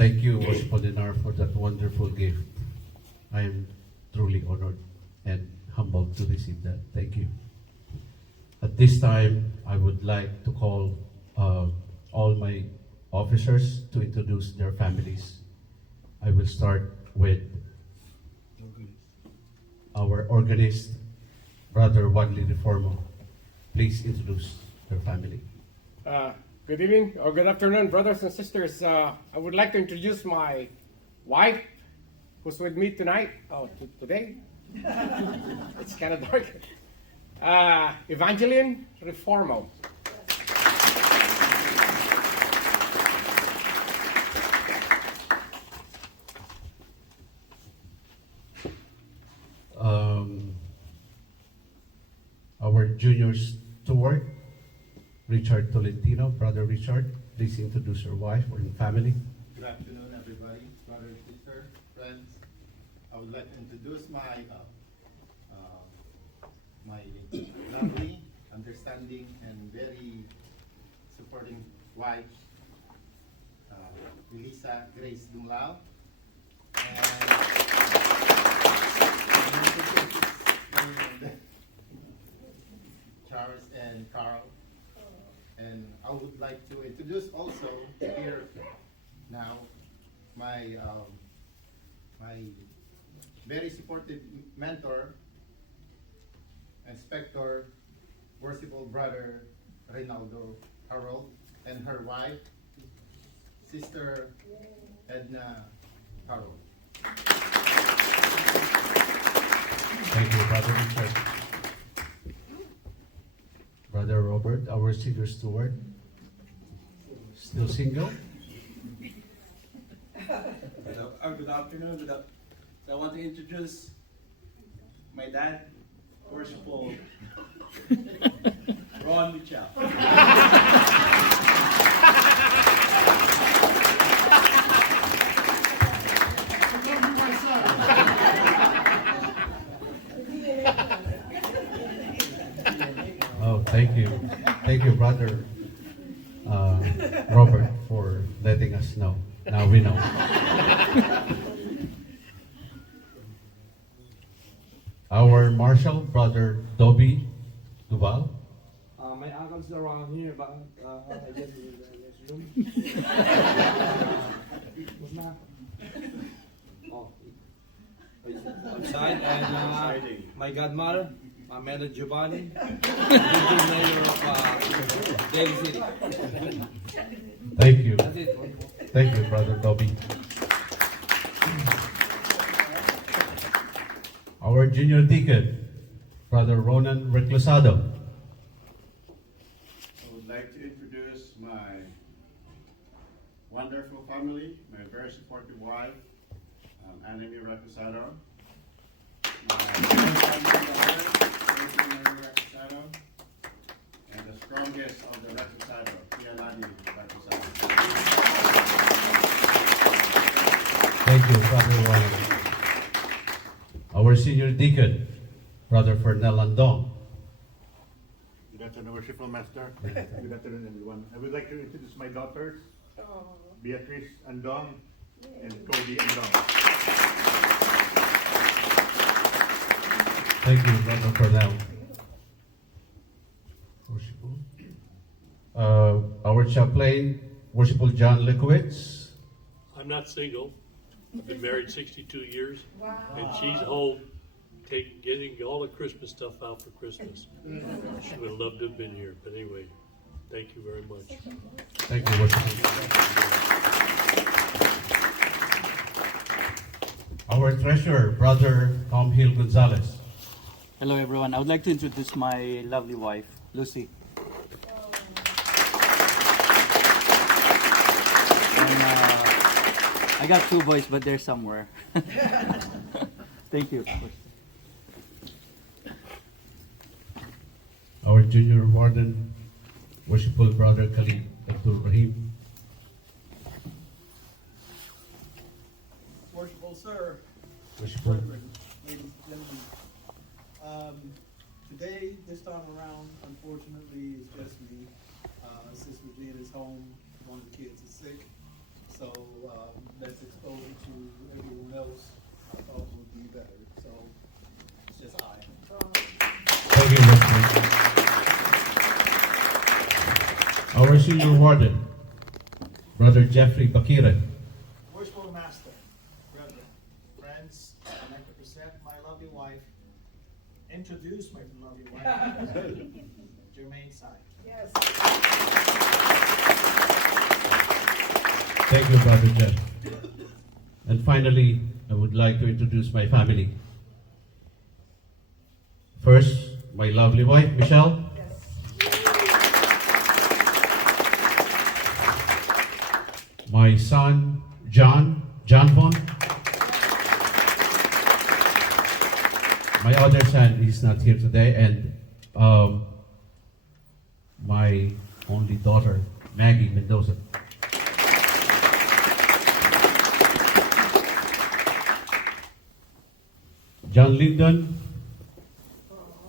Thank you, Worshipful Dinar, for that wonderful gift. I am truly honored and humbled to receive that. Thank you. At this time, I would like to call all my officers to introduce their families. I will start with our organist, Brother Wadley Reformo. Please introduce their family. Good evening or good afternoon, brothers and sisters. I would like to introduce my wife, who's with me tonight. Today. It's kind of dark. Evangeline Reformo. Our junior steward, Richard Tolentino. Brother Richard, please introduce your wife and family. Good afternoon, everybody, brother, sister, friends. I would like to introduce my lovely, understanding, and very supporting wife, Elisa Grace Dunglao, and Charles and Carl. And I would like to introduce also here now my very supportive mentor, inspector, worshipful brother Reynaldo Harold, and her wife, Sister Edna Harold. Thank you, Brother Richard. Brother Robert, our senior steward, still single? Good afternoon. So I want to introduce my dad, worshipful Ron Mitchell. Oh, thank you. Thank you, Brother Robert, for letting us know. Now we know. Our Marshal, Brother Dobby Duval. My uncle's around here, but I guess in the next room. What's that? Oh, outside, and my godmother, Amanda Giovanni, the mayor of Daly City. Thank you. That's it. Thank you, Brother Dobby. Our junior deacon, Brother Ronan Reclusado. I would like to introduce my wonderful family, my very supportive wife, Annie Reclusado, my family brother, Reclusado, and the strongest of the Reclusado, Pialani Reclusado. Thank you, Brother Ronan. Our senior deacon, Brother Fernel Landong. Good afternoon, Worshipful Master. Good afternoon, everyone. I would like to introduce my daughters, Beatrice Andong and Cody Andong. Thank you, Brother Fernel. Worshipful. Our chaplain, Worshipful John Lekowitz. I'm not single. I've been married 62 years, and she's home getting all the Christmas stuff out for Christmas. She would have loved to have been here, but anyway, thank you very much. Thank you, Worshipful. Our treasurer, Brother Tom Hill Gonzalez. Hello everyone. I would like to introduce my lovely wife, Lucy. And, I got two boys, but they're somewhere. Thank you. Our junior warden, Worshipful Brother Khalid Abdul Rahim. Worshipful Sir, Worshipful. brethren, ladies and gentlemen. Today, this time around, unfortunately, it's just me. Sister Jade is home. One of the kids is sick. So let's expose it to everyone else. I thought would be better. So it's just I. Thank you, Mr. Our senior warden, Brother Jeffrey Bakiran. Worshipful Master, brethren, friends, I'd like to present my lovely wife, introduce my lovely wife, Jermaine Sai. Thank you, Brother Jeff. And finally, I would like to introduce my family. First, my lovely wife, Michelle. My son, John Von. My other son is not here today, and my only daughter, Maggie Mendoza. John Lyndon,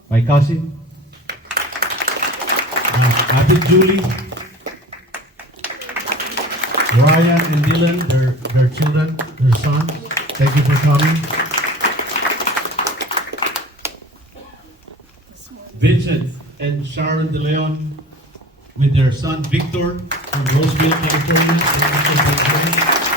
my cousin. Ate Julie, Ryan and Dylan, their children, their sons. Thank you for coming. Vincent and Sharon De Leon with their son Victor from Roseville, California. Thank you for being here.